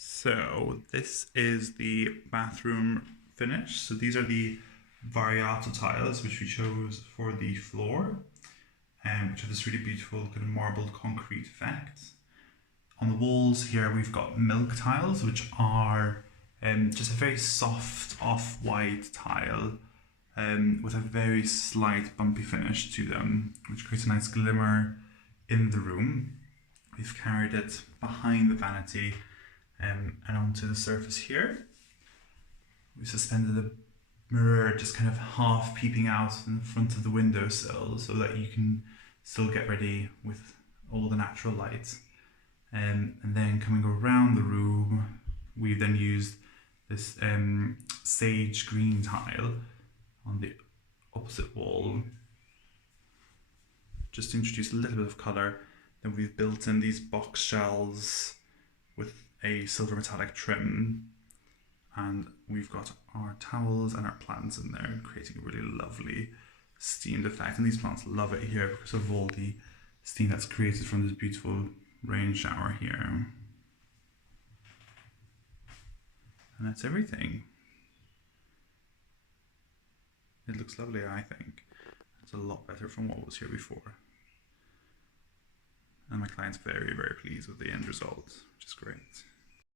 So this is the bathroom finish. So these are the Variato tiles which we chose for the floor, which have this really beautiful kind of marbled concrete effect. On the walls here we've got milk tiles, which are just a very soft off-white tile with a very slight bumpy finish to them, which creates a nice glimmer in the room. We've carried it behind the vanity and onto the surface here. We suspended a mirror just kind of half peeping out in front of the windowsill so that you can still get ready with all the natural light. And then coming around the room, we've then used this sage green tile on the opposite wall, just to introduce a little bit of colour. Then we've built in these box shelves with a silver metallic trim, and we've got our towels and our plants in there, creating a really lovely steamed effect. And these plants love it here because of all the steam that's created from this beautiful rain shower here. And that's everything. It looks lovely, I think. It's a lot better from what was here before. And my client's very, very pleased with the end result, which is great.